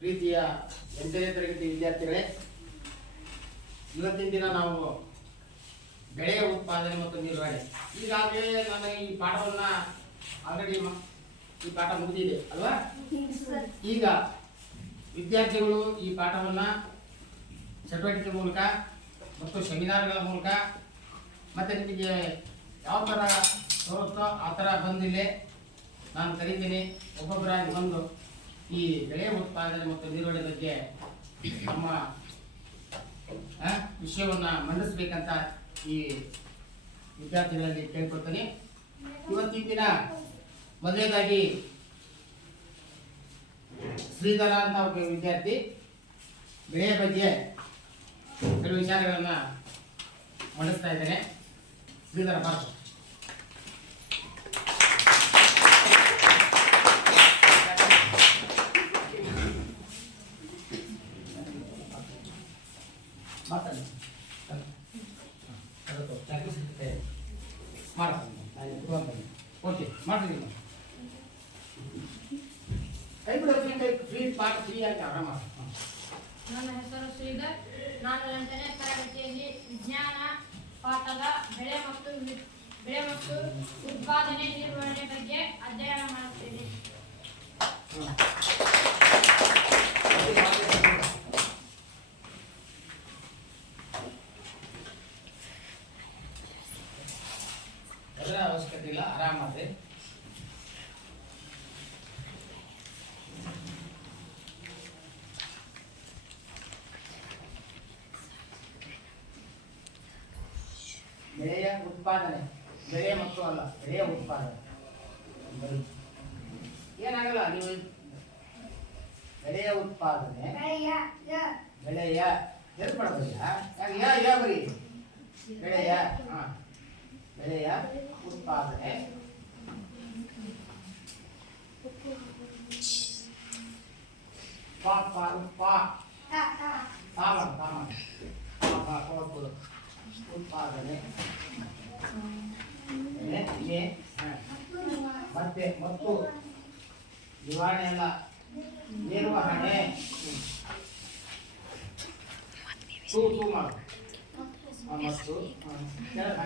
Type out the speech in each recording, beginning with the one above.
ಪ್ರೀತಿಯ 8ನೇ ತರಗತಿ ವಿದ್ಯಾರ್ಥಿಗಳೇ, ಇವತ್ತಿನ ದಿನ ನಾವು ಬೆಳೆಯ ಉತ್ಪಾದನೆ ಮತ್ತು ನಿರ್ವಹಣೆ. ಈಗಾಗಲೇ ನಾನು ಈ ಪಾಠವನ್ನ ಆಲ್ರೆಡಿ ಈ ಪಾಠ ಮುಗಿದಿದೆ ಅಲ್ವಾ? ಈಗ ವಿದ್ಯಾರ್ಥಿಗಳು ಈ ಪಾಠವನ್ನ ಚಟುವಟಿಕೆ ಮೂಲಕ ಮತ್ತು ಸೆಮಿನಾರ್ಗಳ ಮೂಲಕ ಮತ್ತೆ ನಿಮಗೆ ಯಾವ ಥರ ತೋರುತ್ತೋ ಆ ಥರ ಬಂದಿಲ್ಲೇ ನಾನು ಕರೀತೀನಿ. ಒಬ್ಬೊಬ್ಬರಾಗಿ ಬಂದು ಈ ಬೆಳೆ ಉತ್ಪಾದನೆ ಮತ್ತು ನಿರ್ವಹಣೆ ಬಗ್ಗೆ ನಮ್ಮ ವಿಷಯವನ್ನು ಮಂಡಿಸ್ಬೇಕಂತ ಈ ವಿದ್ಯಾರ್ಥಿಗಳಲ್ಲಿ ಕೇಳ್ಕೊಳ್ತೀನಿ. ಇವತ್ತಿನ ದಿನ ಮೊದಲನೇದಾಗಿ ಶ್ರೀಧರ ಅಂತ ಒಬ್ಬ ವಿದ್ಯಾರ್ಥಿ ಬೆಳೆಯ ಬಗ್ಗೆ ಕೆಲವು ವಿಚಾರಗಳನ್ನು ಮಂಡಿಸ್ತಾ ಇದ್ದೇನೆ. ಶ್ರೀಧರ ಬಾರ್ದು. ಓಕೆ ಮಾಡ್ತೀವಿ. ಕೈ ಬಿಡ ಫ್ರೀ ಪಾಠ ಫ್ರೀ ಆಗಿ ಆರಾಮ. ನನ್ನ ಹೆಸರು ಶ್ರೀಧರ್. ನಾನು 8ನೇ ತರಗತಿಯಲ್ಲಿ ವಿಜ್ಞಾನ ಪಾಠದ ಬೆಳೆ ಮತ್ತು ಉತ್ಪಾದನೆ ನಿರ್ವಹಣೆ ಬಗ್ಗೆ ಅಧ್ಯಯನ ಮಾಡುತ್ತೇನೆ. ಅದರ ಅವಶ್ಯಕತೆ ಇಲ್ಲ, ಆರಾಮಾದ್ರೆ. ಬೆಳೆಯ ಉತ್ಪಾದನೆ, ಬೆಳೆ ಮತ್ತು ಅಲ್ಲ, ಬೆಳೆಯ ಉತ್ಪಾದನೆ ಏನಾಗಲ್ಲ. ನೀವು ಬೆಳೆಯ ಉತ್ಪಾದನೆ ಬೆಳೆಯ ಎಲ್ಲಿ ಮಾಡಬಲ್ಲ ಯಾ ಬರೀ ಬೆಳೆಯ ಬೆಳೆಯ ಉತ್ಪಾದನೆ ಉತ್ಪಾದನೆ ಮತ್ತೆ ಮತ್ತು ನಿರ್ವಹಣೆ ಅಲ್ಲ, ನಿರ್ವಹಣೆ ಮತ್ತು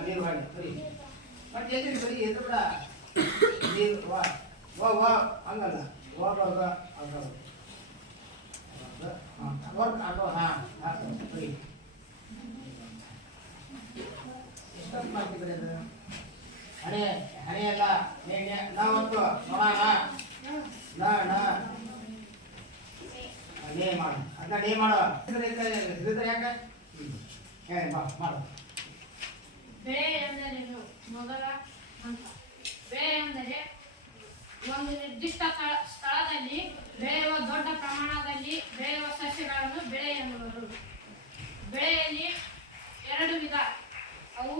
ನಿರ್ವಹಣೆ ಸರಿ. ಮತ್ತೆ ಎಲ್ಲಿ ಬರೀ ಎದುರುಡ ಹಂಗಲ್ಲ, ವರ್ಕ್ ಆಟೋ ಸರಿ. ಎಷ್ಟೊಂದು ಮಾಡ್ತಿದ್ರೆ ಅದು ಹಣೆ ಹಣೆಯಲ್ಲ ನಾವಂತೂ ನೋಡೋಣ ನೇ ಮಾಡು ಅದನ್ನ ನೇ ಮಾಡೋ ಯಾಕೆ ಮಾಡು. ಬೆಳೆ ಎಂದರೇನು? ಮೊದಲ ಹಂತ. ಬೆಳೆ ಎಂದರೆ ಒಂದು ನಿರ್ದಿಷ್ಟ ಸ್ಥಳದಲ್ಲಿ ಬೆಳೆಯುವ ದೊಡ್ಡ ಪ್ರಮಾಣದಲ್ಲಿ ಬೆಳೆಯುವ ಸಸ್ಯಗಳನ್ನು ಬೆಳೆ ಎನ್ನುವರು. ಬೆಳೆಯಲ್ಲಿ 2 ವಿಧ. ಅವು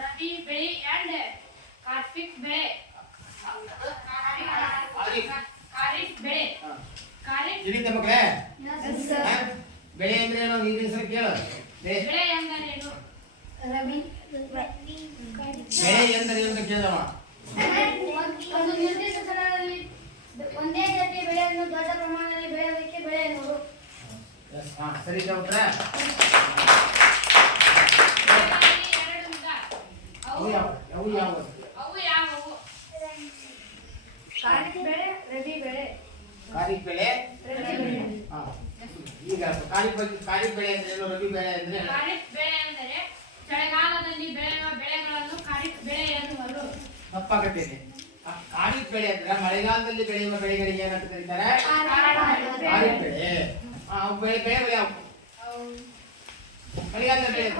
ರಬಿ ಬೆಳೆ ಅಂಡ್ ಖಾರಿಫ್ ಬೆಳೆ. ಖಾರಿಫ್ ಬೆಳೆ. ಬೆಳೆ ಅಂದ್ರೆ ಏನು? ನೀರಿನ ಹೆಸರು ಕೇಳು. ಬೆಳೆ ಎಂದರೇನು? ರಬಿ ಬೆಳೆ ಎಂದರೆ ಅಂತ ಕೇಳವ. ಒಂದು ನಿರ್ದಿಷ್ಟ ಸ್ಥಳದಲ್ಲಿ ಒಂದೇ ಜಾತಿಯ ಬೆಳೆಯನ್ನು ದೊಡ್ಡ ಪ್ರಮಾಣದಲ್ಲಿ ಬೆಳೆಯೋದಕ್ಕೆ ಬೆಳೆ ಎನ್ನುವರು. ಸರಿ ಉತ್ತರ. ಅವು ಯಾವುವು? ಖಾರಿಫ್ ಬೆಳೆ, ರಬಿ ಬೆಳೆ. ಖಾರಿಫ್ ಬೆಳೆ, ಈಗ ಖಾರಿಫ್ ಬೆಳೆ ಅಂದ್ರೆ ಏನು? ರಬಿ ಬೆಳೆ ಅಂದ್ರೆ? ಖಾರಿಫ್ ಬೆಳೆ ಎಂದರೆ ಚಳಿಗಾಲದಲ್ಲಿ ಬೆಳೆಯುವ ಬೆಳೆಗಳನ್ನು ಖಾರಿಫ್ ಬೆಳೆ ಎನ್ನುವರು. ತಪ್ಪಾಗತ್ತೇನೆ. ಖಾರಿಫ್ ಬೆಳೆ ಅಂದ್ರೆ ಮಳೆಗಾಲದಲ್ಲಿ ಬೆಳೆಯುವ ಬೆಳೆಗಳಿಗೆ ಏನಂತ ಕರೀತಾರೆ? ಖಾರಿಫ್ ಬೆಳೆ. ಬೆಳೆ ಯಾವ ಮಳೆಗಾಲದಲ್ಲಿ ಬೆಳೆ?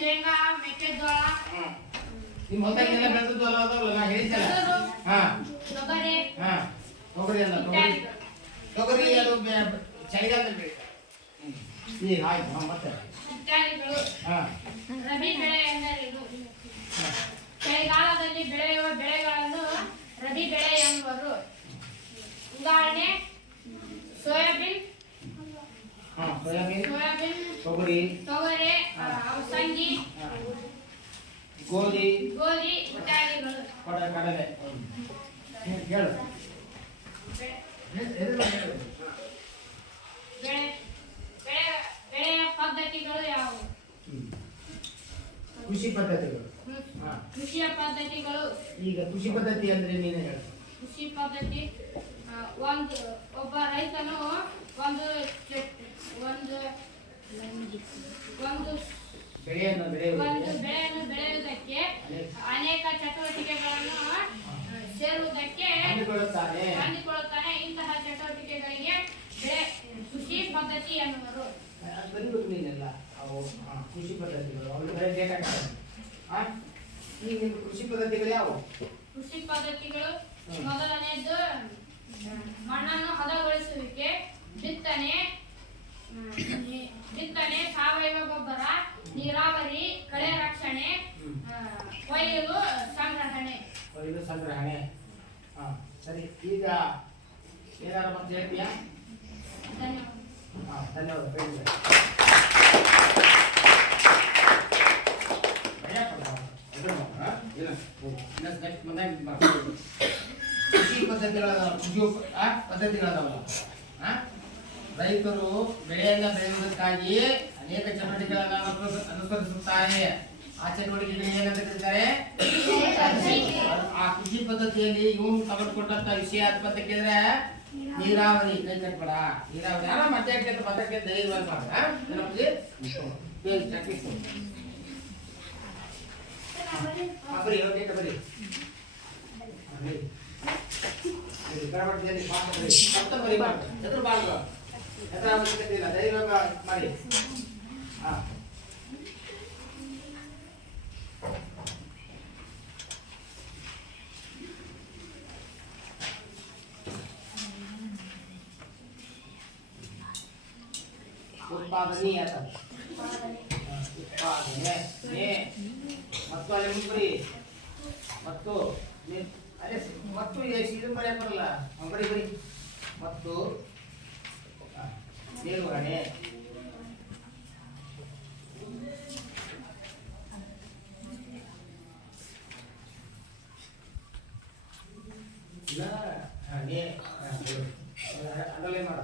ಶೇಂಗಾ, ಮೆಕ್ಕೆಜೋಳ, ನಿಮ್ಮ ಹೊಲದಲ್ಲೆಲ್ಲ ಬೆಳೆದಲ್ಲ ಅದಲ್ಲ ನಾ ಹೇಳಿದ್ದಲ್ಲ. ತೊಗರಿ, ತೊಗರಿ ಅಲ್ಲ, ತೊಗರಿ ಅದು ಚಳಿಗಾಲದಲ್ಲಿ ಬೆಳೀತಾರೆ. ಈಗ ಆಯ್ತು ಮತ್ತೆ ಇತ್ಯಾದಿಗಳು. ರಬಿ ಬೆಳೆ ಎಂದರೇನು? ಚಳಿಗಾಲದಲ್ಲಿ ಬೆಳೆಯುವ ಬೆಳೆಗಳನ್ನು ರಬಿ ಬೆಳೆ ಎನ್ನುವರು. ಉದಾಹರಣೆ ಸೋಯಾಬೀನ್, ತೊಗರಿ, ಅಲಸಂದಿ, ಗೋಧಿ ಇತ್ಯಾದಿಗಳು. ಕಡಲೆ. ಹೇಳು ಕೃಷಿ ಪದ್ಧತಿಗಳು. ಹಾ. ಕೃಷಿಯ ಪದ್ಧತಿಗಳು. ಈಗ ಕೃಷಿ ಪದ್ಧತಿ ಅಂದ್ರೆ ನೀನೇ ಹೇಳು. ಕೃಷಿ ಪದ್ಧತಿ ಒಬ್ಬ ರೈತನು ಒಂದು ಬೆಳೆಯನ್ನು ಬೆಳೆಯನ್ನು ಬೆಳೆಯುವುದಕ್ಕೆ ಅನೇಕ ಚಟುವಟಿಕೆಗಳನ್ನು ಸೇರುವುದಕ್ಕೆ ಹೊಂದಿಕೊಳ್ಳುತ್ತಾನೆ. ಇಂತಹ ಚಟುವಟಿಕೆಗಳಿಗೆ ಕೃಷಿ ಪದ್ಧತಿ ಎನ್ನುವರು. ನೀನೆಲ್ಲ ಅವು ಕೃಷಿ ಪದ್ಧತಿಗಳು ಈಗ ಕೃಷಿ ಪದ್ಧತಿಗಳು ಯಾವುವು? ಕೃಷಿ ಪದ್ಧತಿಗಳು ಮೊದಲನೆಯದು ಮಣ್ಣನ್ನು ಹದಗೊಳಿಸುವಿಕೆ, ಬಿತ್ತನೆ, ಸಾವಯವ ಗೊಬ್ಬರ, ನೀರಾವರಿ, ಕಳೆ ರಕ್ಷಣೆ, ಕೊಯ್ಲು ಸಂಗ್ರಹಣೆ. ಸರಿ, ಈಗ ಏನಾರ ಮತ್ತೆ ಹೇಳ್ತೀಯಾ? ಧನ್ಯವಾದ. ಕೃಷಿ ಪದ್ಧತಿಗಳದಾವಲ್ಲ, ರೈತರು ಬೆಳೆಯನ್ನ ಬೆಳೆಯುವುದಕ್ಕಾಗಿ ಅನೇಕ ಚಟುವಟಿಕೆಗಳನ್ನು ಅನುಸರಿಸುತ್ತಾರೆ. ಆ ಚಟುವಟಿಕೆಗಳಿಗೆ ಏನಂತ ಕರೀತಾರೆ? ಆ ಕೃಷಿ ಪದ್ಧತಿಯಲ್ಲಿ ಇವನು ತಗೊಂಡ್ಕೊಟ್ಟಂತ ವಿಷಯ ಅಂತ ಕೇಳಿದ್ರೆ ನೀರಾವರಿ. ಕೈ ಕಟ್ಬೇಡ, ನೀರಾವರಿ ಮತ್ತೆ ಧೈರ್ಯವಾಗಿ ಬರೀ ಮಾಡಿ. ಉತ್ಪಾದನೆ ಮತ್ತು ಅಲ್ಲಿ ಮುಂಬರಿ ಮತ್ತು ಮತ್ತು ಇದು ಬರೆಯಕ್ ಬರಲ್ಲ. ಬರೀ ಮತ್ತು ನಿರ್ವಹಣೆ, ಅದರಲ್ಲೇ ಮಾಡ.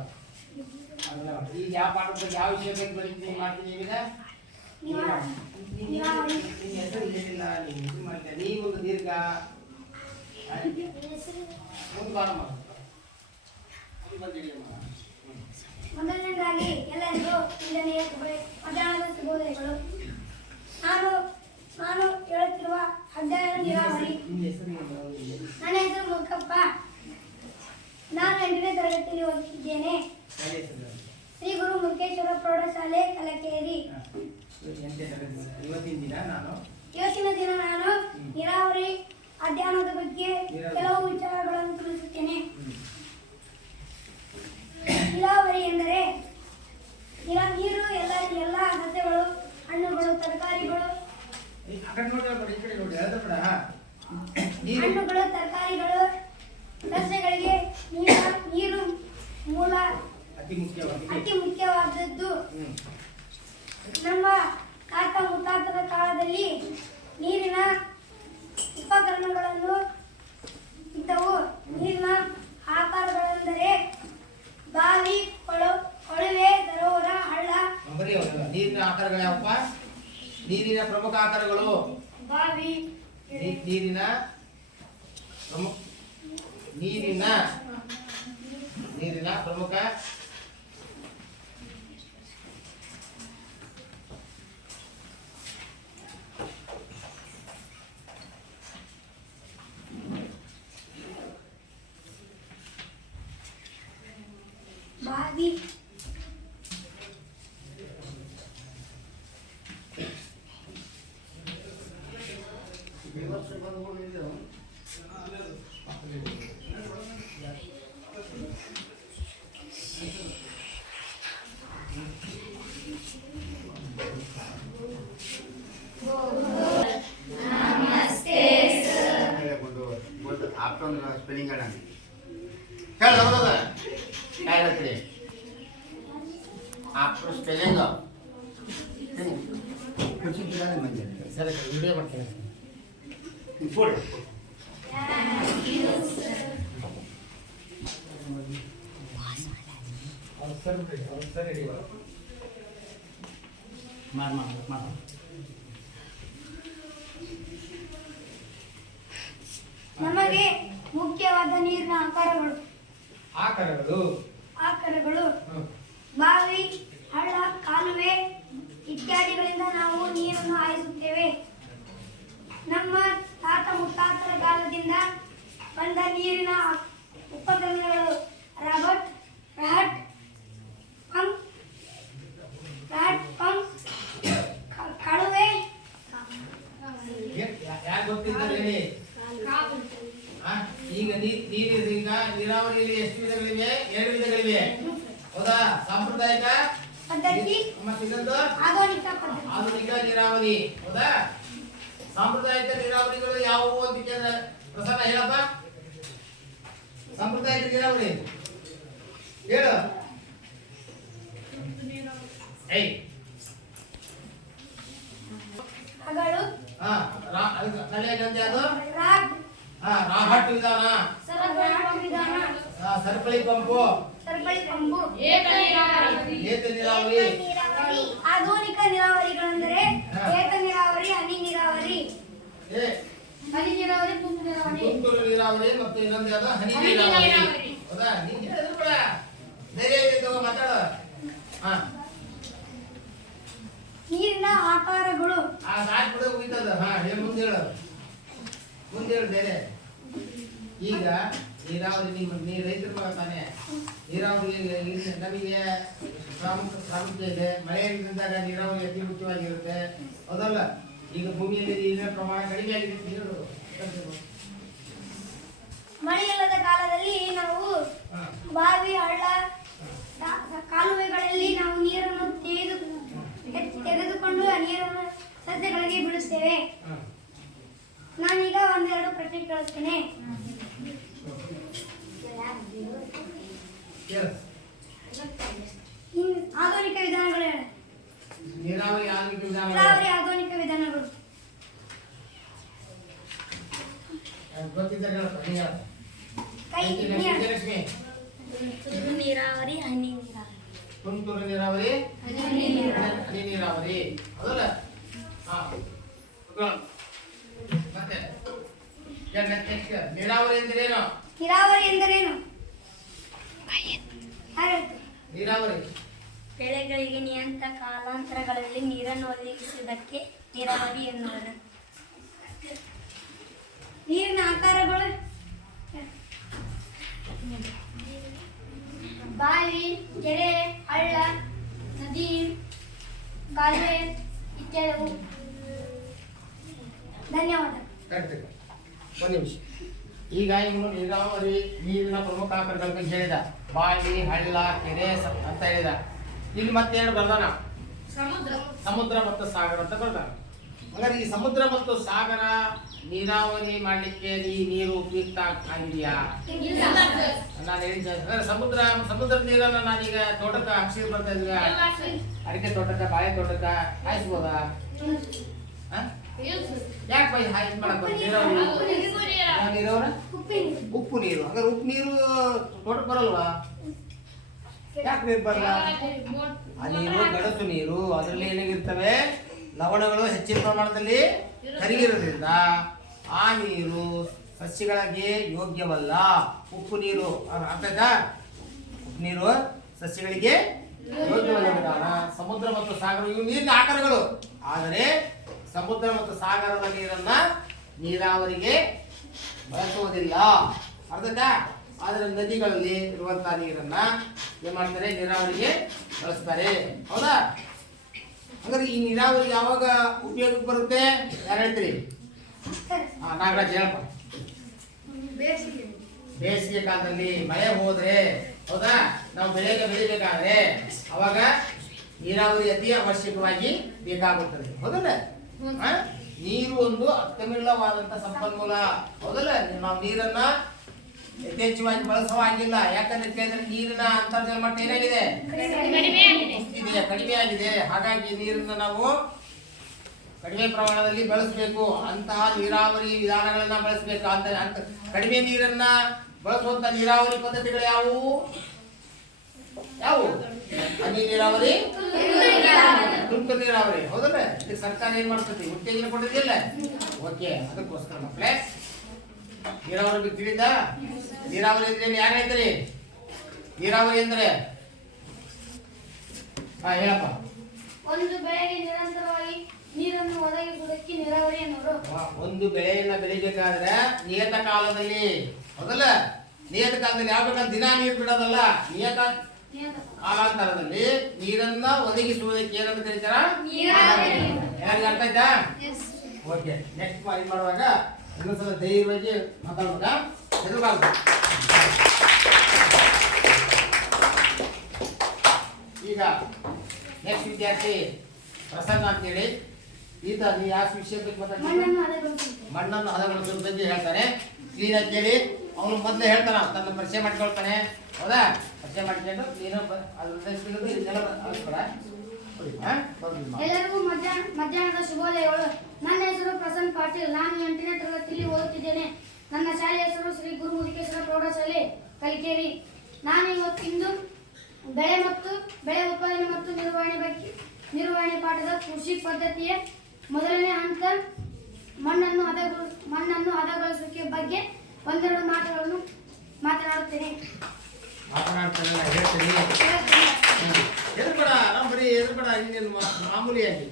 ಈಗ ಯಾವ ಪಾಠ ಯಾವ ವಿಷಯ ಬೇಕು ಬರೀತೀನಿ ಮಾಡ್ತೀನಿ. ಈಗ ಹೆಸರು ಏನಿಲ್ಲ, ನೀವು ಮಾಡ್ತೀಯ. ನೀವೊಂದು ದೀರ್ಘ ಮೊದಲನೇದಾಗಿ ಎಲ್ಲರಿಗೂ ಮಧ್ಯಾಹ್ನದ ಶುಭೋದಯಗಳು. ನಾನು ಹೇಳುತ್ತಿರುವ ಅಧ್ಯಯನ ನೀರಾವರಿ. ನನ್ನ ಹೆಸರು ಮುಖಪ್ಪ. ನಾನು 8ನೇ ತರಗತಿಯಲ್ಲಿ ಓದುತ್ತಿದ್ದೇನೆ. ಶ್ರೀ ಗುರು ಮುರುಕೇಶ್ವರ ಪ್ರೌಢಶಾಲೆ ಕಲಕೇರಿ. ಇವತ್ತಿನ ದಿನ ನಾನು ನೀರಾವರಿ ಅಧ್ಯಯನದ ಬಗ್ಗೆ ಕೆಲವು ವಿಚಾರಗಳನ್ನು ತಿಳಿಸುತ್ತೇನೆ. ನೀರಾವರಿ ಎಂದರೆ ನೀರು ಎಲ್ಲ ಸಸ್ಯಗಳು, ಹಣ್ಣುಗಳು, ತರಕಾರಿಗಳು, ಸಸ್ಯಗಳಿಗೆ ನೀರು ಮೂಲ ಅತಿ ಮುಖ್ಯವಾದದ್ದು. ನಮ್ಮ ತಾತ ಮುತ್ತಾತರ ಕಾಲದಲ್ಲಿ ನೀರಿನ ಉಪಕರಣಗಳನ್ನು ಇದ್ದವು. ನೀರಿನ ಆಕಾರಗಳೆಂದರೆ ಬಾವಿ, ಕೊಳವೆ, ಸರೋವರ, ಹಳ್ಳ. ನೀರಿನ ಆಕಾರಗಳು ಯಾವಪ್ಪ? ನೀರಿನ ಪ್ರಮುಖ ಆಕಾರಗಳು ಬಾವಿ, ನೀರಿನ ಪ್ರಮುಖ ಬಾವಿ, ಸ್ಪೆಲ್ಲಿಂಗ್ ಆಫ್ಟರ್ ಸ್ಪೆಲ್ಲಿಂಗ್ ಸರಿ ವಿಡಿಯೋ ಮಾಡ್ತೀನಿ. ಸರಿ ನಮಗೆ ಮುಖ್ಯವಾದ ನೀರಿನ ಆಕಾರಗಳು ಆಕಾರಗಳು ಹ್ಮ್. ಬಾವಿ, ಹಳ್ಳ, ಕಾಲುವೆ ಇತ್ಯಾದಿಗಳಿಂದ ನಾವು ನೀರನ್ನು ಹಾಯಿಸುತ್ತೇವೆ. ನಮ್ಮ ತಾತ ಮುತ್ತಾತರ ಕಾಲದಿಂದ ಬಂದ ನೀರಿನ ಉಪಕರಣಗಳು ರಹಟ್ ಪಂಪ್, ಕಳುವೆ, ಯಾಕೆ ಗೊತ್ತಿದ್ದಾರೆ ಹೇಳಿ? ಆ, ಈಗ ಈಗ ನೀರಾವರಿಯಲ್ಲಿ ಎಷ್ಟು ವಿಧಗಳಿವೆ? 2 ವಿಧಗಳಿವೆ, ಹೌದಾ? ಸಾಂಪ್ರದಾಯಿಕ ಪದ್ಧತಿ ಮತ್ತೆ ಇನ್ನೊಂದು ಆಧುನಿಕ ಪದ್ಧತಿ. ಆಧುನಿಕ ನೀರಾವರಿ, ಹೌದಾ? ಸಾಂಪ್ರದಾಯಿಕ ನೀರಾವರಿಗಳು ಯಾವುವು ಅಂತ ಕೇಳಿದ್ರೆ ಪ್ರಸನ್ನ ಹೇಳಪ್ಪ. ಸಾಂಪ್ರದಾಯಿಕ ನೀರಾವರಿ ಹೇಳು. ಏಯ್ ಹಗಳು, ಹಾ, ಕಲೆ ಗಂಜೆ ಅದು ರಾಡ್, ರಾಹಟ್ ವಿಧಾನ, ವಿಧಾನ, ಸರಪಳಿ ಪಂಪು, ಸರಪಳಿ ಪಂಪು, ಏತ ನೀರಾವರಿ. ಆಧುನಿಕ ನೀರಾವರಿಗಳೆಂದರೆ ಏತ ನೀರಾವರಿ, ಹನಿ ನೀರಾವರಿ, ಏ ಹನಿ ನೀರಾವರಿ, ತುಂತುರು ನೀರಾವರಿ, ತುಂತುರು ನೀರಾವರಿ ಮತ್ತು ಇನ್ನೊಂದು ಯಾವ್ದು? ಹನಿ ಹನಿ ನೀರಾವರಿ, ನೀರಾವರಿ. ಹೌದಾ? ನೀನು ಹೇಳಿದ್ರು ಕೂಡ ಧೈರ್ಯ ಇದ್ದು ಮಾತಾಡು. ಹಾ, ನೀರಿನ ಆಕಾರಗಳು ಸಾಕು ಬಿಡು, ಮುಗಿತದ. ಹಾ, ಮುಂದೆ ಹೇಳು, ಮುಂದೆ ಹೇಳು ಬೇರೆ. ಈಗ ನೀರಾವರಿ ನೀ ರೈತರ ಮಗ ತಾನೆ. ನೀರಾವರಿ ನಮಗೆ ಪ್ರಾಮುಖ್ಯ ಇದೆ. ಮಳೆ ಇದ್ದಾಗ ನೀರಾವರಿ ಅತಿ ಮುಖ್ಯವಾಗಿರುತ್ತೆ, ಹೌದಲ್ಲ? ಈಗ ಭೂಮಿಯಲ್ಲಿ ನೀರಿನ ಪ್ರಮಾಣ ಕಡಿಮೆ ಆಗಿದೆ. ನೀರು ಮಳೆಯಿಲ್ಲದ ಕಾಲದಲ್ಲಿ ನಾವು ಹಾ, ಬಾವಿ, ಹಳ್ಳ, ಕಾಲುವೆಗಳಲ್ಲಿ ನಾವು ನೀರನ್ನು ತೆಗೆದುಕೊಂಡು ಆ ನೀರನ್ನು ಸಸ್ಯಗಳಿಗೆ ಬಿಡುತ್ತೇವೆ. ಹಾ. ನಾನೀಗ ಒಂದೆರಡು ಪ್ರಶ್ನೆ ಕೇಳುತ್ತೇನೆ. ಹೇಳು. ಆಧುನಿಕ ವಿಧಾನಗಳು ಹೇಳು. ನೀರಾವರಿ ಆಧುನಿಕ ವಿಧಾನಗಳು. ನೀರಾವರಿ ಆಧುನಿಕ ವಿಧಾನಗಳು ಗೊತ್ತಿದ್ದಾಗ ಹೇಳಪ್ಪ, ನೀ ಹೇಳು. ಕೈ ವಿಜಯಲಕ್ಷ್ಮಿ. ತುಂತುರು ನೀರಾವರಿ, ಹನಿ ನೀರಾವರಿ. ತುಂತುರು ನೀರಾವರಿ, ಹನಿ ನೀರಾವರಿ, ಹೌದಲ್ಲ? ಹಾ, ಮತ್ತೆ next ನೀರಾವರಿ ಎಂದರೇನು? ನೀರಾವರಿ ಎಂದರೇನು? ನೀರಾವರಿ ಬೆಳೆಗಳಿಗೆ ನಿಯಮಿತ ಕಾಲಾಂತರಗಳಲ್ಲಿ ನೀರನ್ನು ಒದಗಿಸುವುದಕ್ಕೆ ನೀರಾವರಿ ಎನ್ನುವರು. ನೀರಿನ ಆಕಾರಗಳು ಬಾವಿ, ಕೆರೆ, ಹಳ್ಳ, ನದಿ, ಕಾಲುವೆ ಇತ್ಯಾದಿ. ಧನ್ಯವಾದ. ಕರೆಕ್ಟ್. ಒಂದು ನಿಮಿಷ. ಈಗ ಇವನು ನೀರಾವರಿ ನೀರಿನ ಪ್ರಮುಖ ಆಕಾರಗಳ ಬಗ್ಗೆ ಹೇಳಿದ. ಬಾವಿ, ಹಳ್ಳ, ಕೆರೆ ಅಂತ ಹೇಳಿದ. ಇಲ್ಲಿ ಮತ್ತೇನು ಬರ್ದಾನ? ಸಮುದ್ರ ಮತ್ತು ಸಾಗರ ಅಂತ ಬರ್ದಾನ. ಹಾಗಾದ್ರೆ ಈ ಸಮುದ್ರ ಮತ್ತು ಸಾಗರ ನೀರಾವರಿ ಮಾಡ್ಲಿಕ್ಕೆ ಈ ನೀರು ಉಪಯುಕ್ತ ಆಗಿದೆಯಾ? ನಾನು ಹೇಳಿದ್ದೆ ಸಮುದ್ರ ನೀರನ್ನ ನಾನೀಗ ತೋಟಕ್ಕೆ ಹಾಕ್ಸಿ ಬರ್ತಾ ಇದ್ವಿ. ಅಡಿಕೆ ತೋಟಕ್ಕ, ಬಾಳೆ ತೋಟಕ್ಕ ಹಾಯಿಸ್ಬೋದಾ? ಯಾಕೆ ಬೈ ಹಾಯಿಸ್ ಮಾಡಕ್ ನೀರಾವರಿ? ಉಪ್ಪು ನೀರು. ಹಾಗಾದ್ರೆ ಉಪ್ಪು ನೀರು ತೋಟಕ್ಕೆ ಬರಲ್ವಾ? ಯಾಕೆ ನೀರು ಬರಲ್ಲ? ಆ ನೀರು ಗಡಸು ನೀರು. ಅದರಲ್ಲಿ ಏನಾಗಿರ್ತವೆ? ಲವಣಗಳು ಹೆಚ್ಚಿನ ಪ್ರಮಾಣದಲ್ಲಿ ಕರಗಿರೋದ್ರಿಂದ ಆ ನೀರು ಸಸ್ಯಗಳಿಗೆ ಯೋಗ್ಯವಲ್ಲ. ಉಪ್ಪು ನೀರು ಅರ್ಥಾಯ್ತಾ? ಉಪ್ಪು ನೀರು ಸಸ್ಯಗಳಿಗೆ ಯೋಗ್ಯವಲ್ಲ ವಿಧಾನ. ಸಮುದ್ರ ಮತ್ತು ಸಾಗರ ಇವು ನೀರಿನ ಆಕಾರಗಳು. ಆದರೆ ಸಮುದ್ರ ಮತ್ತು ಸಾಗರದ ನೀರನ್ನ ನೀರಾವರಿಗೆ ಬಳಸುವುದಿಲ್ಲ, ಅರ್ಥಾಯ್ತಾ? ಆದರೆ ನದಿಗಳಲ್ಲಿ ಇರುವಂತಹ ನೀರನ್ನ ಏನ್ ಮಾಡ್ತಾರೆ? ನೀರಾವರಿಗೆ ಬಳಸ್ತಾರೆ, ಹೌದಾ? ಅಂದ್ರೆ ಈ ನೀರಾವರಿ ಯಾವಾಗ ಉಪಯೋಗಕ್ಕೆ ಬರುತ್ತೆ? ಯಾರು ಹೇಳ್ತೀರಿ? ನಾಗರಾಜ್ ಹೇಳಪ್ಪ. ಬೇಸಿಗೆ ಕಾಲದಲ್ಲಿ ಮಳೆ ಹೋದ್ರೆ, ಹೌದಾ, ನಾವು ಬೆಳಿಬೇಕಾದ್ರೆ ಅವಾಗ ನೀರಾವರಿ ಅತಿ ಅವಶ್ಯಕವಾಗಿ ಬೇಕಾಗುತ್ತದೆ, ಹೌದಲ್ಲ? ನೀರು ಒಂದು ಅತ್ಯಮೂಲ್ಯವಾದಂತ ಸಂಪನ್ಮೂಲ, ಹೌದಲ್ಲ? ನಾವು ನೀರನ್ನ ಯಥೇಚ್ಛವಾಗಿ ಬಳಸುವ ಹಾಗಿಲ್ಲ. ಯಾಕಂದ್ರೆ ಕೇಳಿದ್ರೆ ನೀರಿನ ಅಂತರ್ಜಲ ಮಟ್ಟ ಏನಾಗಿದೆ? ಕಡಿಮೆ ಆಗಿದೆ. ಹಾಗಾಗಿ ನೀರನ್ನ ನಾವು ಕಡಿಮೆ ಪ್ರಮಾಣದಲ್ಲಿ ಬಳಸಬೇಕು. ಅಂತಹ ನೀರಾವರಿ ವಿಧಾನಗಳನ್ನ ಬಳಸಬೇಕು. ಅಂತ ಕಡಿಮೆ ನೀರನ್ನ ಬಳಸುವಂತ ನೀರಾವರಿ ಪದ್ಧತಿಗಳು ಯಾವುವು? ಹನಿ ನೀರಾವರಿ, ತುಂತುರು ನೀರಾವರಿ, ಹೌದಲ್ಲ? ಇದಕ್ಕೆ ಸರ್ಕಾರ ಏನ್ ಮಾಡ್ತದೆ? ಉತ್ತೇಜನ ಕೊಡೋದಿಲ್ಲ. ಓಕೆ, ಅದಕ್ಕೋಸ್ಕರ ಮಕ್ಕಳೇ ನೀರಾವರಿ ಬಗ್ಗೆ ತಿಳಿದ? ನೀರಾವರಿ ಅಂದ್ರೆ ಯಾರು ಹೇಳ್ತೀರಿ? ನೀರಾವರಿ ಅಂದ್ರೆ ಹೇಳಪ್ಪ. ಒಂದು ಬೆಳೆಗೆ ನಿರಂತರವಾಗಿ ನೀರನ್ನು ಒದಗಿಸುವುದಕ್ಕೆ ನೀರಾವರಿ ಎನ್ನುವರು. ಒಂದು ಬೆಳೆಯನ್ನ ಬೆಳಿಬೇಕಾದ್ರೆ ನಿಯತ ಕಾಲದಲ್ಲಿ, ಹೌದಲ್ಲ? ನಿಯತ ಕಾಲದಲ್ಲಿ ಯಾವ ಬೇಕಾದ್ರೆ ದಿನ ನೀರು ಬಿಡೋದಲ್ಲ, ನಿಯತ ಕಾಲಾಂತರದಲ್ಲಿ ನೀರನ್ನ ಒದಗಿಸುವುದಕ್ಕೆ ಏನಂತ ಕರೀತಾರ? ಯಾರಿಗೆ ಅರ್ಥ ಆಯ್ತಾ? ಓಕೆ, ನೆಕ್ಸ್ಟ್ ಇದು ಮಾಡುವಾಗ ಇನ್ನೊಂದ್ಸಲ ಧೈರ್ಯವಾಗಿ ಮಾತಾಡ್ಬೇಕಾ? ಹೆದರ್ಬಾರ್ದು. ಈಗ ನೆಕ್ಸ್ಟ್ ವಿದ್ಯಾರ್ಥಿ ಪ್ರಸನ್ನ ಅಂತೇಳಿ, ಈತ ನೀವು ಯಾವ ವಿಷಯ ಬಗ್ಗೆ ಮಾತಾಡ್ತೀವಿ? ಮಣ್ಣನ್ನು ಹದಗೊಳಿಸೋದ್ರ ಬಗ್ಗೆ ಹೇಳ್ತಾನೆ. ಕ್ಲೀನಾಗಿ ಕೇಳಿ. ಅವನು ಮೊದಲೇ ಹೇಳ್ತಾನ, ತನ್ನ ಪರಿಚಯ ಮಾಡ್ಕೊಳ್ತಾನೆ, ಹೌದಾ? ಪರಿಚಯ ಮಾಡ್ಕೊಂಡು ನೀನು ಎಲ್ಲರಿಗೂ ಮಧ್ಯಾಹ್ನದ ಶುಭೋದಯಗಳು. ನನ್ನ ಹೆಸರು ಪ್ರಸನ್ನ ಪಾಟೀಲ್. ನಾನು 8ನೇ ತರಗತಿಯಲ್ಲಿ ಓದುತ್ತಿದ್ದೇನೆ. ನನ್ನ ಶಾಲೆಯ ಹೆಸರು ಶ್ರೀ ಗುರು ಮುದುಕೇಶ್ವರ ಪ್ರೌಢಶಾಲೆ ಕಲಿಕೇರಿ. ನಾನು ಇಂದು ಬೆಳೆ ಉತ್ಪಾದನೆ ಮತ್ತು ನಿರ್ವಹಣೆ ಪಾಠದ ಕೃಷಿ ಪದ್ಧತಿಯ ಮೊದಲನೇ ಹಂತ ಮಣ್ಣನ್ನು ಹದಗೊಳಿಸುವಿಕೆ ಬಗ್ಗೆ ಒಂದೆರಡು ಮಾತುಗಳನ್ನು ಮಾತನಾಡುತ್ತೇನೆ. ಮಾಮೂಲಿಯಾಗಿ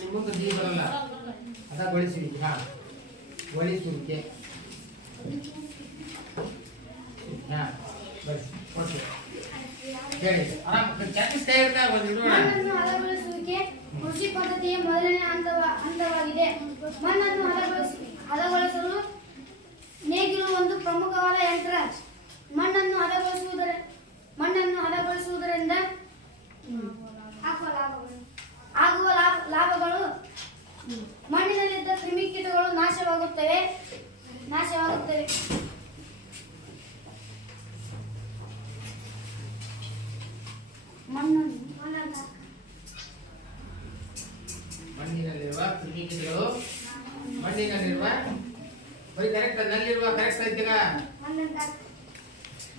ನಿಮ್ಮೊಂದು ಡಿ ಬರಲ್ಲ, ಅದ ಗೊಳಿಸುವಿಕೆ. ಗೊಳಿಸುವಿಕೆ ಹೇಳಿ ಆರಾಮ್ ಚಾಟಿಸ್ತಾ ಇರ್ತಾ ಮಣ್ಣನ್ನು ಹದಗೊಳಿಸುವಿಕೆ ಕೃಷಿ ಪದ್ಧತಿಯ ಮೊದಲನೇ ಹಂತವಾಗಿದೆ. ಮಣ್ಣನ್ನು ಹದಗೊಳಿಸಲು ನೇಗಿಲು ಒಂದು ಪ್ರಮುಖವಾದ ಯಂತ್ರ. ಮಣ್ಣನ್ನು ಹದಗೊಳಿಸುವುದರಿಂದ ಆಗುವ ಲಾಭಗಳು: ಮಣ್ಣಿನಲ್ಲಿದ್ದ ಕ್ರಿಮಿಕೀಟಗಳು ನಾಶವಾಗುತ್ತವೆ. ಮಣ್ಣಿನಲ್ಲಿರುವ ಕ್ರಿಮಿಕೀಟಗಳು, ಮಣ್ಣಿನಲ್ಲಿರುವ ಬರೀ ಕರೆಕ್ಟ್ ನಲ್ಲಿರುವ ಕರೆಕ್ಟ್ ಐತಿಗ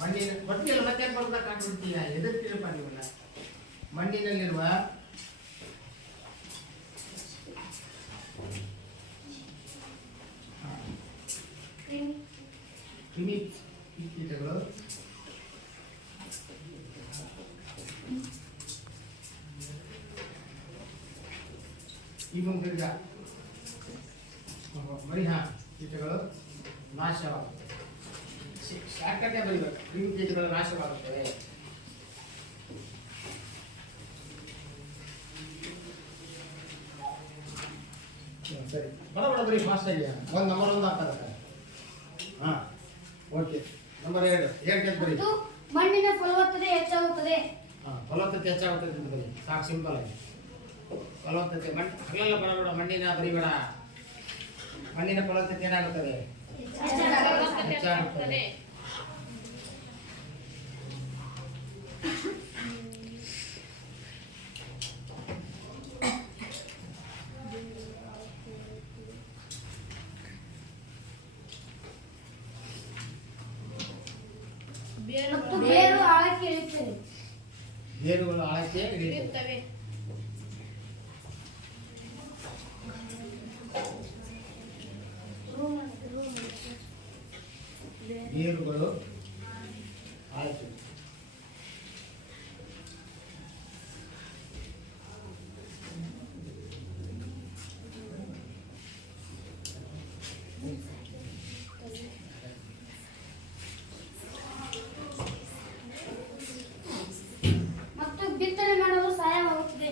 ಮಣ್ಣಿನ ಒಟ್ಟಿಗೆಲ್ಲ ಮತ್ತೆ ಬರ್ತಾ ಕಾಣ್ಬಿಡ್ತೀಯ. ಎದುರ್ತಿರಪ್ಪ ನೀವಲ್ಲ. ಮಣ್ಣಿನಲ್ಲಿರುವ ಕ್ರಿಮಿಕೀಟಗಳು ಈ ಮುಂದೆ ಬರೀ ಕೀಟಗಳು ನಾಶವಾಗುತ್ತವೆ. ಶಾರ್ಟ್ಕಟ್ಟೇ ಬರೀಬೇಕು. ಕ್ರಿಮಿಕೀಟಗಳು ನಾಶವಾಗುತ್ತವೆ. ಸರಿ, ಬರೋಣ ಬರೀ ಫಾಸ್ಟ್ ಆಗಿ ನಂಬರ್ 1 ಆಗ್ತದೆ. ಓಕೆ, ನಂಬರ್ 2 ಬರೀ. ಮಣ್ಣಿನ ಫಲವತ್ತತೆ ಹೆಚ್ಚಾಗುತ್ತದೆ. ಫಲವತ್ತತೆ ಹೆಚ್ಚಾಗುತ್ತದೆ ಅಂತ ಬರೀ. ಸಾಕು, ಸಿಂಪಲ್ ಆಗಿ. ಫಲವತ್ತತೆ ಹಗಲೆಲ್ಲ ಬರಬೇಡ, ಮಣ್ಣಿನ ಬರೀಬೇಡ. ಮಣ್ಣಿನ ಫಲವತ್ತತೆ ಏನಾಗುತ್ತದೆ? ಹೆಚ್ಚಾಗುತ್ತದೆ. ಮತ್ತು ಬೇರು ಆಳಕ್ಕೆ ಇಳಿಯುತ್ತದೆ. ಬೇರುಗಳು ಆಳಕ್ಕೆ ಇಳಿಯುತ್ತವೆ. ಬೇರುಗಳು ಆಳಕ್ಕೆ ಮತ್ತು ಬಿತ್ತನೆ ಮಾಡಲು ಸಹಾಯವಾಗುತ್ತದೆ.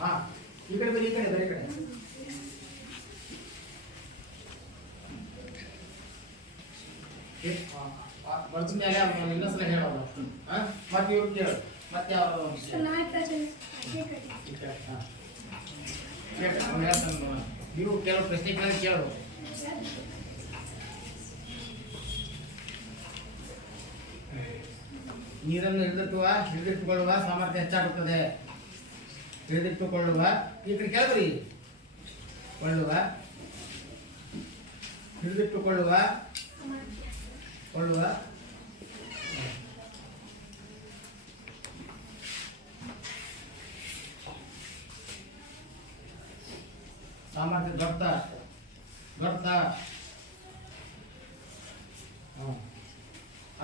ಹಾ ಈ ಕಡೆ ಬರೀ, ಈ ಕಡೆ ಬರೀ, ಈ ಕಡೆ. ಬರ್ದ ಮೇಲೆ ಇನ್ನೊಂದ್ಸಲ ಹೇಳೋದು. ಮತ್ತೆ ಇವ್ರು ಕೇಳು, ಮತ್ತೆ ಅವರು ನೀವು ಕೆಲವು ಪ್ರಶ್ನೆಗಳನ್ನು ಕೇಳು. ನೀರನ್ನು ಹಿಡಿದಿಟ್ಟುಕೊಳ್ಳುವ ಸಾಮರ್ಥ್ಯ ಹೆಚ್ಚಾಗುತ್ತದೆ. ಹಿಡಿದಿಟ್ಟುಕೊಳ್ಳುವ, ಈ ಕಡೆ ಕೇಳ್ರಿ, ಹಿಡಿದಿಟ್ಟುಕೊಳ್ಳುವ ಸಾಮರ್ಥ್ಯ ದೊಡ್ಡ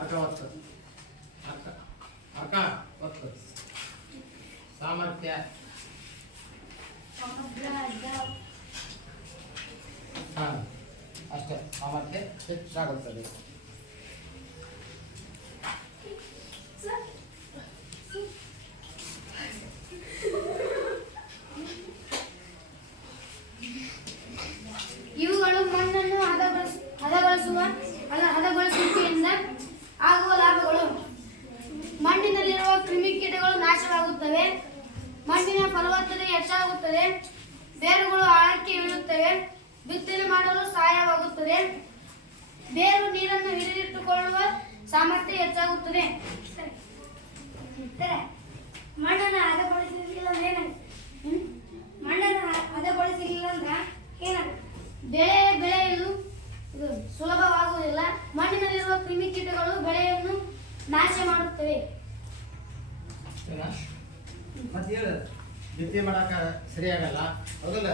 ಅರ್ಕ ಒತ್ತು ಸಾಮರ್ಥ್ಯ ಅಷ್ಟೇ, ಸಾಮರ್ಥ್ಯ ಹೆಚ್ಚಾಗುತ್ತದೆ. ಇವುಗಳು ಮಣ್ಣನ್ನು ಹದಗೊಳಿಸುವಿಕೆಯಿಂದ ಆಗುವ ಲಾಭಗಳು. ಮಣ್ಣಿನಲ್ಲಿರುವ ಕ್ರಿಮಿಕೀಟಗಳು ನಾಶವಾಗುತ್ತವೆ. ಮಣ್ಣಿನ ಫಲವತ್ತತೆ ಹೆಚ್ಚಾಗುತ್ತದೆ. ಬೇರುಗಳು ಆಳಕ್ಕೆ ಇಳಿಯುತ್ತವೆ. ಬಿತ್ತನೆ ಮಾಡಲು ಸಹಾಯವಾಗುತ್ತದೆ. ಬೇರು ನೀರನ್ನು ಹಿಡಿದಿಟ್ಟುಕೊಳ್ಳುವ ಸಾಮರ್ಥ್ಯ ಹೆಚ್ಚಾಗುತ್ತದೆ. ಮಣ್ಣನ್ನು ಹದಗೊಳಿಸಲಿಲ್ಲ ಅಂದ್ರೆ ಬೆಳೆಯಲು ಸುಲಭವಾಗುವುದಿಲ್ಲ. ಮಣ್ಣಿನಲ್ಲಿರುವ ಕ್ರಿಮಿಕೀಟಗಳು ಬೆಳೆಯನ್ನು ನಾಶ ಮಾಡುತ್ತವೆ. ಮತ್ತೆ ಹೇಳು, ಬಿತ್ತನೆ ಮಾಡಾಕ ಸರಿಯಾಗಲ್ಲ, ಹೌದಲ್ಲ?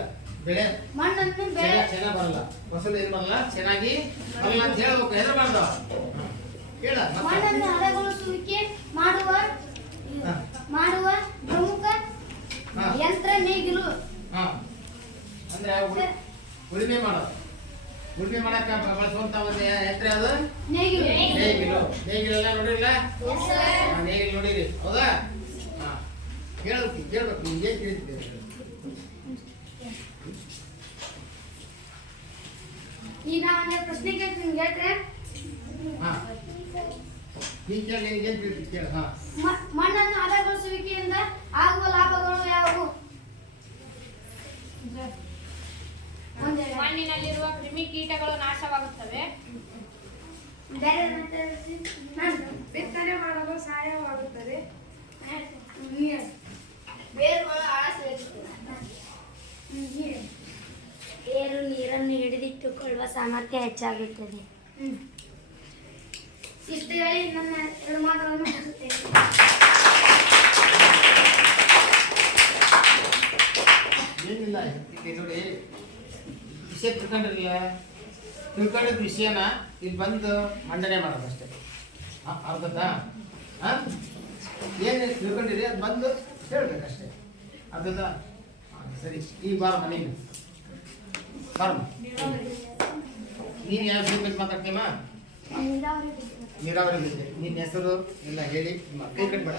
ಬೆಳೆ ಮಣ್ಣನ್ನು ಚೆನ್ನಾಗಿ ಬರಲ್ಲ, ಫಸಲು ಏನು ಬರಲ್ಲ, ಚೆನ್ನಾಗಿ ಬರಲ್ಲ ಅಂತ ಹೇಳ್ಬೇಕು. ಹೆದರಬಾರ್ದು, ಹೇಳ. ಮಣ್ಣನ್ನು ಹದಗೊಳಿಸುವಿಕೆ ಮಾಡುವ ಪ್ರಮುಖ ಯಂತ್ರ ನೇಗಿಲು. ಅಂದ್ರೆ ಉಳುಮೆ ಮಾಡಕ್ಕ ಬಳಸುವಂತ ಒಂದು ಯಂತ್ರ ಅದು ನೇಗಿಲು ಎಲ್ಲ ನೋಡಿರಲ್ಲ? ನೇಗಿಲು ನೋಡಿರಿ, ಹೌದಾ? ಕೇಳ್ಬೇಕು, ನಿಮ್ಗೆ ಏನ್ ತಿಳಿತಿದೆ? ಈಗ ಒಂದು ಪ್ರಶ್ನೆ ಕೇಳ್ತೀನಿ, ಹೇಳ್ರೆ? ನೀನ್ ಕೇಳಿ, ನಿನ್ಗೆ ಏನ್ ತಿಳಿತಿ ಕೇಳ. ಮಣ್ಣನ್ನು ಹದಗೊಳಿಸುವಿಕೆಯಿಂದ ಆಗುವ ಲಾಭಗಳು ಯಾವುವು? ಮಣ್ಣಿನಲ್ಲಿರುವ ಕ್ರಿಮಿಕೀಟಗಳು ನಾಶವಾಗುತ್ತವೆ. ಬಿತ್ತನೆ ಮಾಡಲು ಸಹಾಯವಾಗುತ್ತದೆ. ಬೇರುಗಳು ಬೇರು ನೀರನ್ನು ಹಿಡಿದಿಟ್ಟುಕೊಳ್ಳುವ ಸಾಮರ್ಥ್ಯ ಹೆಚ್ಚಾಗುತ್ತದೆ. ಇಷ್ಟು ಹೇಳಿ ನನ್ನ 2 ಮಾತುಗಳನ್ನು ಮುಗಿಸುತ್ತೇನೆ. ಏನಿಲ್ಲ, ಇಲ್ಲಿ ನೋಡಿ, ವಿಷಯ ತಿಳ್ಕೊಂಡಿದ್ದ ವಿಷಯನ ಇಲ್ಲಿ ಬಂದು ಮಂಡನೆ ಮಾಡೋದು ಅಷ್ಟೇ. ಅರ್ಧತಾ? ಏನು ತಿಳ್ಕೊಂಡಿರಿ ಅದು ಬಂದು ಹೇಳ್ಬೇಕಷ್ಟೇ, ಅರ್ಧತಾ? ಸರಿ, ಈಗ ಬಾರ ಮನೆಗೆ ನೀನು ಯಾವ ಬಗ್ಗೆ ಮಾತಾಡ್ತೀಯಮ್ಮ? ನೀರಾವರಿ ಬಗ್ಗೆ. ನಿನ್ನ ಹೆಸರು ಎಲ್ಲ ಹೇಳಿ, ಕೈ ಕಟ್ಬೇಡ.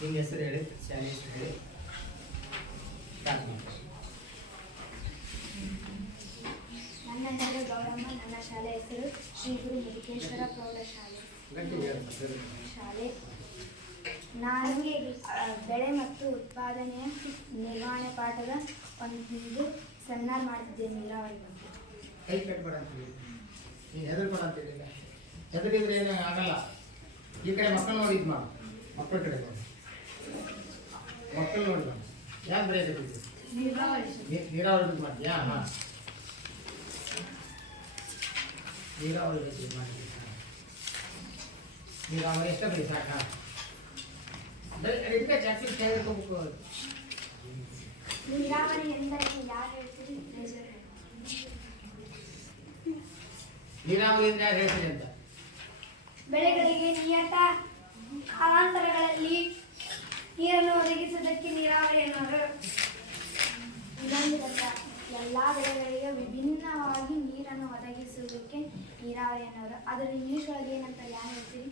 ನಿಮ್ಮ ಹೆಸರು ಹೇಳಿ, ಶಾಲೆ ಹೆಸರು ಹೇಳಿ. ನನ್ನ ಹೆಸರು ಗೌರಮ್ಮ. ನನ್ನ ಶಾಲೆ ಹೆಸರು ಶ್ರೀ ಗುರು ಮುದುಕೇಶ್ವರ ಪ್ರೌಢಶಾಲೆ. ನಾನು ಬೆಳೆ ಮತ್ತು ಉತ್ಪಾದನೆಯ ನಿರ್ವಹಣೆ ಪಾಠದ ಒಂದು ಸೆಮಿನಾರ್ ಮಾಡ್ತಿದ್ದೇನೆ ನೀರಾವರಿ ಬಗ್ಗೆ. ಕೈ ಕಟ್ಬೇಡ ಅಂತ ಹೇಳಿ, ನೀನು ಹೆದರ್ಬೇಡ ಅಂತ ಹೇಳಿಲ್ಲ. ಹೆದರಿದ್ರೆ ಏನು ಆಗಲ್ಲ. ಈ ಕಡೆ ಮಕ್ಕಳು ನೋಡಿ ಇದು ಮಾಡು, ಮಕ್ಕಳ ಕಡೆ ನೋಡಿ, ಮಕ್ಕಳು ನೋಡಿ ಮಾಡು. ಯಾರು ಬರೆಯೋದು? ನೀರಾವರಿ ಮಾಡ್ತೀಯಾ? ಹಾಂ, ನೀರಾವರಿ ಬಗ್ಗೆ ಮಾಡ್ತೀವಿ. ನೀರಾವರಿ ಎಷ್ಟ ಬರೀ ಸಾಕ? ಇದಕ್ಕೆ ಜಾಸ್ತಿ ಕೇಳಬೇಕು. ನೀರಾವರಿ ಎಂದರೆ ಯಾರು ಹೇಳ್ತೀರಿ? ನೀರಾವರಿ ಅಂದ್ರೆ ಯಾರು ಹೇಳ್ತೀರಿ ಅಂತ? ಬೆಳೆಗಳಿಗೆ ನಿಯತ ಕಾಲಾಂತರಗಳಲ್ಲಿ ನೀರನ್ನು ಒದಗಿಸುವುದಕ್ಕೆ ನೀರಾವರಿ ಎನ್ನುವರು. ಎಲ್ಲ ಬೆಳೆಗಳಿಗೆ ವಿಭಿನ್ನವಾಗಿ ನೀರನ್ನು ಒದಗಿಸುವುದಕ್ಕೆ ನೀರಾವರಿ ಅನ್ನೋರು. ಅದರ ಇಂಗ್ಲಿಷ್ ಒಳಗೆ ಏನಂತ ಯಾರು ಹೇಳ್ತೀರಿ?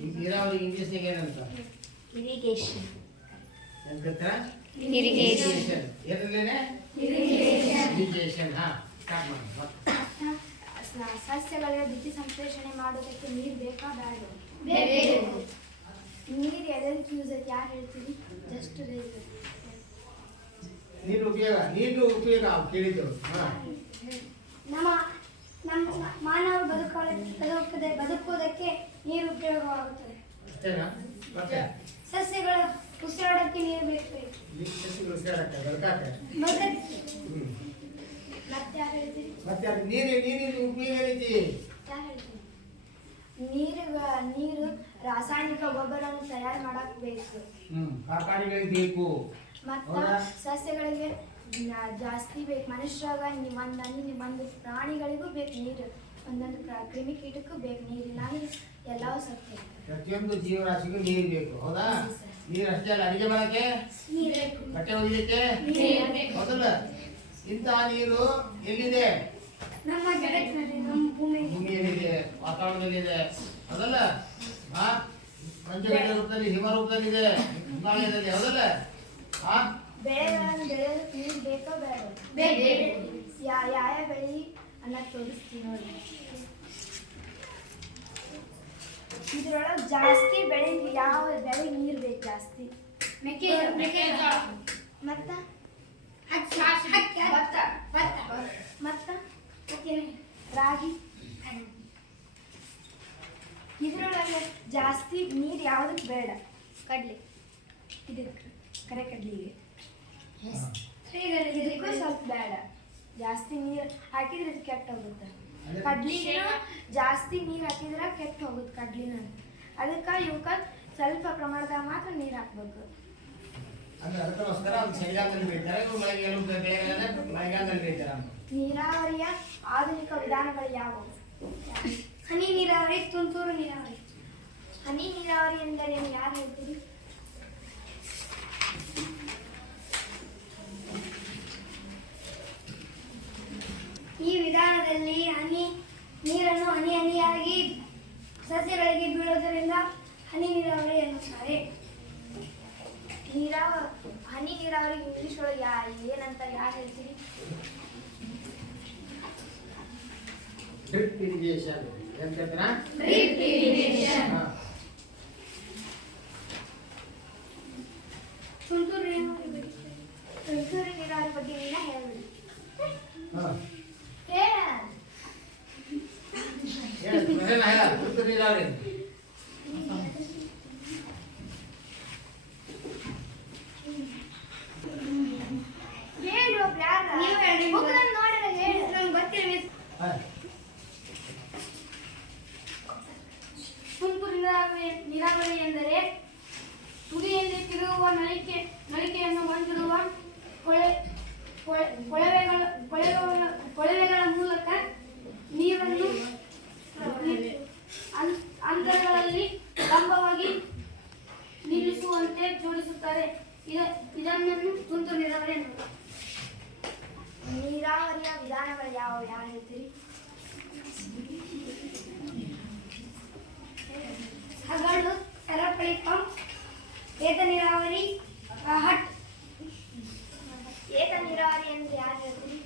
ಈ ನೀರಾವರಿ ಇಂಗ್ಲೀಷ್ನಾಗ ಏನಂತ ಇರಿಗೇಷನ್. ಎಂತ ಇರಿಗೇಷನ್. ಏನೇನೆ ಇರಿಗೇಷನ್. ಹಾ ಸ್ಟಾರ್ಟ್ ಮಾಡಿ. ಸಸ್ಯಗಳಿಗೆ ದ್ಯುತಿ ಸಂಶ್ಲೇಷಣೆ ಮಾಡೋದಕ್ಕೆ ನೀರು ಬೇಕಾ ಬೇಡ? ನೀರು ಎದಕ್ಕೆ ಯೂಸ್ ಐತೆ ಯಾರು ಹೇಳ್ತೀರಿ? ಜಸ್ಟ್ ನೀರು ಉಪಯೋಗ ಕೇಳಿದ್ದೆವು. ನಮ್ಮ ಮಾನವ ಬದುಕುವುದಕ್ಕೆ ನೀರು ಉಪಯೋಗವಾಗುತ್ತದೆ. ಅಷ್ಟೇನಾ? ಮತ್ತೆ ಸಸ್ಯಗಳ ಉಸಿರಾಡಕ್ಕೆ ನೀರು ಬೇಕು. ಸಸ್ಯಗಳು ಉಸಿರಾಡಕ್ಕೆ ಬದುಕಾಕೆ. ಮತ್ತೆ ಯಾರು ಹೇಳ್ತೀರಿ? ಮತ್ತೆ ಅದು ನೀರಿನ ಉಪಯೋಗ ಏನೈತಿ? ಯಾರು ಹೇಳ್ತೀರಿ? ನೀರು ರಾಸಾಯನಿಕ ಗೊಬ್ಬರವನ್ನು ತಯಾರು ಮಾಡಕ್ ಬೇಕು. ಕಾರ್ಖಾನೆಗಳಿಗೆ ಬೇಕು. ಮತ್ತ ಸಸ್ಯಗಳಿಗೆ ಜಾಸ್ತಿ ಬೇಕು. ಮನುಷ್ಯರಾಗ ಒಂದು ಪ್ರಾಣಿಗಳಿಗೂ ಬೇಕು ನೀರು. ಒಂದೊಂದು ಕ್ರಿಮಿಕೀಟಕ್ಕೂ ಬೇಕು. ನೀರಿಲ್ಲ ಅಂದ್ರೆ ಎಲ್ಲವೂ ಸತ್ಯ. ಪ್ರತಿಯೊಂದು ಜೀವರಾಶಿಗೂ ನೀರು ಬೇಕು. ಹೌದಾ? ನೀರು ಅಷ್ಟೇ ಅಲ್ಲ, ಅಡಿಗೆ ಮಾಡಕ್ಕೆ, ಬಟ್ಟೆ ಒಗಿಲಿಕ್ಕೆ, ಹೌದಲ್ಲ? ಇಂತಹ ನೀರು ಎಲ್ಲಿದೆ? ನಮ್ಮ ಜಗತ್ತಿನಲ್ಲಿ, ನಮ್ಮ ಭೂಮಿಯಲ್ಲಿದೆ, ವಾತಾವರಣದಲ್ಲಿದೆ. ಹೌದಲ್ಲ? ಪಂಚಗಡ್ಡೆ ರೂಪದಲ್ಲಿ, ಹಿಮ ರೂಪದಲ್ಲಿದೆ, ಹಿಮಾಲಯದಲ್ಲಿ. ಹೌದಲ್ಲ? ಬೆಳೆಗಳನ್ನು ಬೆಳೆಯಲು ನೀರು ಬೇಕೋ ಬೇಡ? ಯಾವ ಬೆಳೆ ಅನ್ನೋದು ತೋರಿಸ್ತೀವಿ ನೋಡಿ. ಇದ್ರೊಳಗೆ ಜಾಸ್ತಿ ಬೆಳೆ ಯಾವ ಬೆಳೆ ನೀರು ಬೇಕು ಜಾಸ್ತಿ? ಮತ್ತ ರಾಗಿ. ಇದ್ರೊಳಗೆ ಜಾಸ್ತಿ ನೀರು ಯಾವುದಕ್ಕೆ ಬೇಡ? ಕಡ್ಲೆ. ಇದಕ್ಕೆ ಕರೆ ಕಡ್ಲಿಗೆ ಇದಕ್ಕೂ ಸ್ವಲ್ಪ ಬೇಡ. ಜಾಸ್ತಿ ನೀರು ಹಾಕಿದ್ರೆ ಇದು ಕೆಟ್ಟ ಹೋಗುತ್ತೆ. ಕಡ್ಲಿಗೆ ಜಾಸ್ತಿ ನೀರು ಹಾಕಿದ್ರೆ ಕೆಟ್ಟ ಹೋಗುತ್ತೆ ಕಡ್ಲಿನ. ಅದಕ್ಕೆ ಇವಕ್ಕ ಸ್ವಲ್ಪ ಪ್ರಮಾಣದಾಗ ಮಾತ್ರ ನೀರು ಹಾಕ್ಬೇಕು. ನೀರಾವರಿಯ ಆಧುನಿಕ ವಿಧಾನಗಳು ಯಾವುವು? ಹನಿ ನೀರಾವರಿ, ತುಂತುರು ನೀರಾವರಿ. ಹನಿ ನೀರಾವರಿ ಎಂದರೆ ಯಾರು ಹೇಳ್ತೀರಿ? ಈ ವಿಧಾನದಲ್ಲಿ ನೀರನ್ನು ಹನಿ ಹನಿಯಾಗಿ ಸಸ್ಯಗಳಿಗೆ ಬೀಳೋದರಿಂದ ಹನಿ ನೀರಾವರಿ ಎನ್ನುತ್ತಾರೆ. ಹನಿ ನೀರಾವರಿ ಇಂಗ್ಲಿಷ್ ಒಳಗೆ ಏನಂತ ಯಾರು ಹೇಳ್ತೀರಿ? Drip irrigation. ತುಂತುರು ನೀರಾವರಿ ಬಗ್ಗೆ ನೀನ ಹೇಳ್ಬಿಡಿ. ತುಂತುರು ನೀರಾವರಿ ತುಂತುರು ನೀರಾವರಿ ಎಂದರೆ ತುದಿಯಲ್ಲಿ ತಿರುಗುವ ನಳಿಕೆಯನ್ನು ಹೊಂದಿರುವ ಕೊಳವೆಗಳ ಮೂಲಕ ನೀರನ್ನು ಅಂತರಗಳಲ್ಲಿ ಲಂಬವಾಗಿ ನಿಲ್ಲಿಸುವಂತೆ ಜೋಡಿಸುತ್ತಾರೆ. ಇದನ್ನು ತುಂತುರು ನೀರಾವರಿ ಎನ್ನುವುದು. ನೀರಾವರಿಯ ವಿಧಾನಗಳು ಯಾವುವು ಯಾರು ಹೇಳ್ತೀರಿ? ಹಗಲು, ಸರಪಳಿ ಪಂಪ್, ಏತ ನೀರಾವರಿ, ಹಟ್. ಏತ ನೀರಾವರಿ ಅಂದ್ರೆ ಯಾರು ಹೇಳ್ತೀರಿ?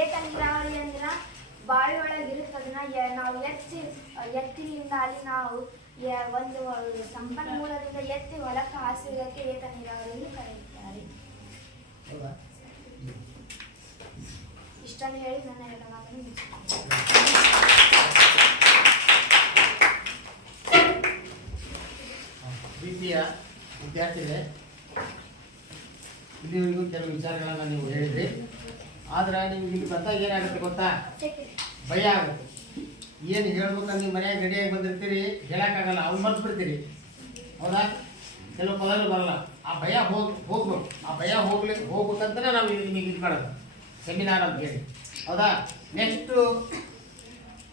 ಏತ ನೀರಾವರಿ ಅಂದ್ರೆ ಬಾವಿ ಒಳಗೆ ಇರುತ್ತದನ್ನ ನಾವು ಎತ್ತಿನಿಂದ ಅಲ್ಲಿ ನಾವು ಒಂದು ಸಂಪನ್ಮೂಲದಿಂದ ಎತ್ತಿ ಹೊಲಕ್ಕೆ ಹಾಸುವುದಕ್ಕೆ ಏತ ನೀರಾವರಿ ಕರೆಯುತ್ತಾರೆ. ಇಷ್ಟನ್ನು ಹೇಳಿ ನನ್ನ ಎರಡು ಮಾತನ್ನು ಪ್ರೀತಿಯ ವಿದ್ಯಾರ್ಥಿಗಳೇ, ಇಲ್ಲಿವರೆಗೂ ಕೆಲವು ವಿಚಾರಗಳನ್ನು ನೀವು ಹೇಳಿದ್ರಿ. ಆದ್ರೆ ನಿಮ್ಗೆ ಇಲ್ಲಿ ಬಂದಾಗ ಏನಾಗುತ್ತೆ ಗೊತ್ತಾ? ಭಯ ಆಗುತ್ತೆ. ಏನು ಹೇಳ್ಬೇಕಂದ್ರೆ ನೀವು ಮನೆಯಾಗ ರೆಡಿಯಾಗಿ ಬಂದಿರ್ತೀರಿ, ಹೇಳೋಕ್ಕಾಗಲ್ಲ, ಅವ್ನು ಮರ್ತು ಬಿಡ್ತೀರಿ. ಹೌದಾ? ಕೆಲವು ಪದಗಳು ಬರಲ್ಲ. ಆ ಭಯ ಹೋಗ್ಬೇಕು. ಆ ಭಯ ಹೋಗ್ಬೇಕಂತಲೇ ನಾವು ನಿಮಗೆ ಇದು ಮಾಡೋದು ಸೆಮಿನಾರ್ ಅಂತ ಹೇಳಿ. ಹೌದಾ? ನೆಕ್ಸ್ಟು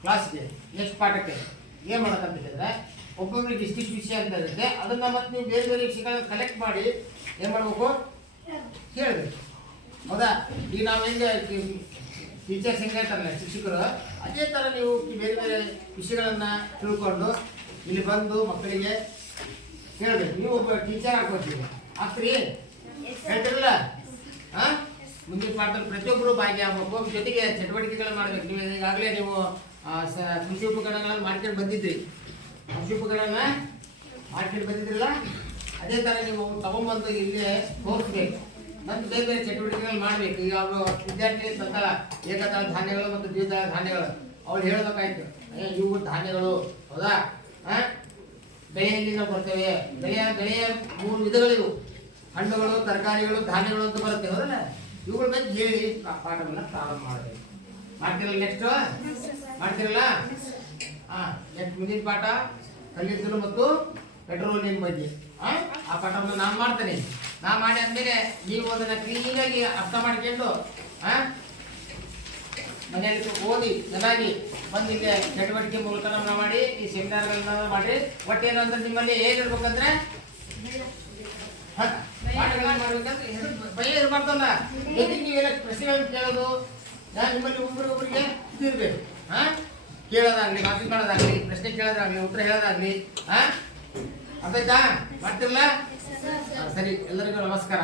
ಕ್ಲಾಸ್ಗೆ, ನೆಕ್ಸ್ಟ್ ಪಾಠಕ್ಕೆ ಏನು ಮಾಡೋಕ್ಕಂತಿದ್ರೆ ಒಬ್ಬೊಬ್ಬರಿಗೆ ಇಷ್ಟಿಷ್ಟು ವಿಷಯ ಅಂತ ಇರುತ್ತೆ. ಅದನ್ನ ಮತ್ತೆ ನೀವು ಬೇರೆ ಬೇರೆ ವಿಷಯಗಳನ್ನ ಕಲೆಕ್ಟ್ ಮಾಡಿ ಏನು ಮಾಡಬೇಕು, ಕೇಳಬೇಕು. ಹೌದಾ? ಈಗ ನಾವು ಹೆಂಗೆ ಟೀಚರ್ಸ್ ಹೆಂಗೆ ಹೇಳ್ತಾರಲ್ಲ ಶಿಕ್ಷಕರು, ಅದೇ ಥರ ನೀವು ಬೇರೆ ಬೇರೆ ವಿಷಯಗಳನ್ನು ತಿಳ್ಕೊಂಡು ಇಲ್ಲಿ ಬಂದು ಮಕ್ಕಳಿಗೆ ಹೇಳ್ಬೇಕು. ನೀವು ಒಬ್ಬ ಟೀಚರ್ ಹಾಕೋತೀವಿ ಆಗ್ತೀರಿ, ಹೇಳ್ತಿರಲ್ಲ? ಹಾಂ, ಮುಂದಿನ ಪಾಠದಲ್ಲಿ ಪ್ರತಿಯೊಬ್ಬರು ಭಾಗಿಯಾಗಬೇಕು. ಜೊತೆಗೆ ಚಟುವಟಿಕೆಗಳನ್ನು ಮಾಡಬೇಕು. ನೀವು ಈಗಾಗಲೇ ನೀವು ಕೃಷಿ ಉಪಕರಣಗಳನ್ನು ಮಾಡ್ಕೊಂಡು ಬಂದಿದ್ರಿ, ಕೃಷಿ ಉಪಕರಣನ ಮಾಡ್ಕೊಂಡು ಬಂದಿದ್ರಲ್ಲ, ಅದೇ ಥರ ನೀವು ತಗೊಂಡ್ಬಂದು ಇಲ್ಲೇ ತೋರಿಸ್ಬೇಕು. ಮತ್ತು ಬೇರೆ ಬೇರೆ ಚಟುವಟಿಕೆಗಳು ಮಾಡಬೇಕು. ಈಗ ಅವರು ವಿದ್ಯಾರ್ಥಿ ತಂತಾಳ ಏಕದಳ ಧಾನ್ಯಗಳು ಮತ್ತು ದ್ವಿದಳ ಧಾನ್ಯಗಳು ಅವ್ರು ಹೇಳಬೇಕಾಯ್ತು, ಇವು ಧಾನ್ಯಗಳು. ಹೌದಾ? ಬೆಳೆಯಲ್ಲಿ ಬರ್ತೇವೆ. ಬೆಳೆಯ 3 ವಿಧಗಳಿವು: ಹಣ್ಣುಗಳು, ತರಕಾರಿಗಳು, ಧಾನ್ಯಗಳು ಅಂತ ಬರುತ್ತೆ. ಹೌದಲ್ಲ? ಇವುಗಳ ಬಗ್ಗೆ ಹೇಳಿ ಪಾಠವನ್ನು ಪ್ರಾರಂಭ ಮಾಡಬೇಕು. ಮಾಡ್ತಿರಲ್ಲ? ನೆಕ್ಸ್ಟ್ ಮಾಡ್ತಿರಲ್ಲ? ನೆಕ್ಸ್ಟ್ ಮುಂದಿನ ಪಾಠ ಕಲ್ಲಿದ್ದಲು ಮತ್ತು ಪೆಟ್ರೋಲಿಯಂ ಬಗ್ಗೆ. ಆ ಪಾಠವನ್ನು ನಾನು ಮಾಡ್ತೇನೆ. ನಾ ಮಾಡಿ ಆದ್ಮೇಲೆ ನೀವು ಅದನ್ನು ಕ್ಲೀನಾಗಿ ಅರ್ಥ ಮಾಡ್ಕೊಂಡು ಮನೆಯಲ್ಲಿ ಓದಿ ಚೆನ್ನಾಗಿ ಬಂದು ಇಲ್ಲಿ ಚಟುವಟಿಕೆ ಮೂಲಕ ನಾವು ಮಾಡಿ ಈ ಸೆಮಿನಾರ್ಗಳನ್ನ ಮಾಡಿ. ಒಟ್ಟು ಏನು ಅಂದ್ರೆ ನಿಮ್ಮಲ್ಲಿ ಏನಿರ್ಬೇಕಂದ್ರೆ ಪಾಠಗಳನ್ನ ಮಾಡ್ಬೇಕಂದ್ರೆ ಭಯ ಇರಬಾರ್ದಲ್ಲ. ಜೊತೆಗೆ ನೀವೆಲ್ಲ ಪ್ರಶ್ನೆಗಳನ್ನು ಕೇಳೋದು, ನಿಮ್ಮಲ್ಲಿ ಒಬ್ಬರಿಗೆ ಇದು ಇರಬೇಕು. ಕೇಳೋದಾಗ್ಲಿ, ಮಾತು ಮಾಡೋದಾಗ್ಲಿ, ಪ್ರಶ್ನೆ ಕೇಳೋದಾಗ್ಲಿ, ಉತ್ತರ ಹೇಳೋದಾಗ್ಲಿ. ಅರ್ಥ ಆಯ್ತಾ? ಮಾಡ್ತಿರಲ್ಲ? ಸರಿ, ಎಲ್ಲರಿಗೂ ನಮಸ್ಕಾರ.